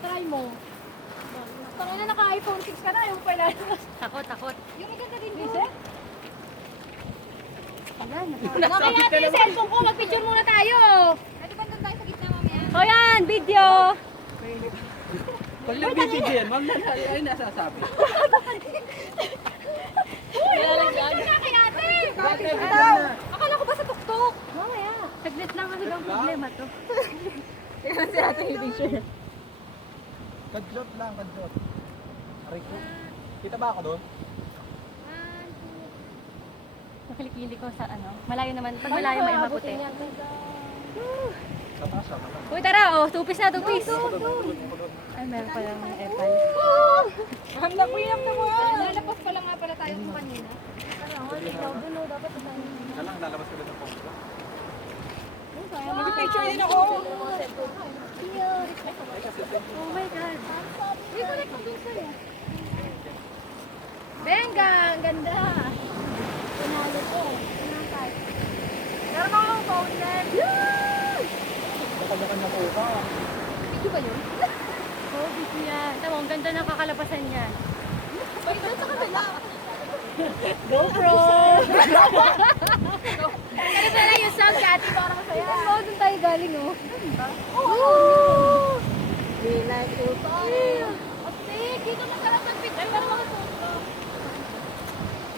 try mo. Tangina na naka-iPhone 6 ka na, yung pala. Takot. Yung iganda din mo. Nakaya natin yung cellphone ko, mag-picture muna tayo. Pwede ba doon tayo sa gitna mamaya? O yan, video. Pag nagbibigyan, ma'am, ay nasasabi. Picture na kay ate. Akala ko ba sa tuktok? Mamaya. Saglit lang kasi ang problema to. Tingnan si ate yung picture. Kadlot lang, kadlot. Aray ko. Kita ba ako doon? Nakilikili ko sa ano. Malayo naman. Pag malayo may maputi. Sa taas ako. Uy, tara. Oh, tupis na, tupis. Ay, meron pa lang ng epal. Ang lapuyam naman. Lalabas pa lang nga pala tayo kung kanina. Ikaw doon, dapat sa tayo. Nalang, lalabas ko doon ng phone ko. Mag-picture din ako. Oh my God. Uy, connect ko dun sa'yo. Benga, ang ganda. Panalo ko. Meron akong phone net. Baka na po ka. Video ba yun? Oh, video yan. Tama, ang ganda ng kakalabasan yan. Wait, doon sa kabila. GoPro! Ano pala yung sound, Kati? Para masaya. Oo, doon tayo galing, oh. Oh! We like to party.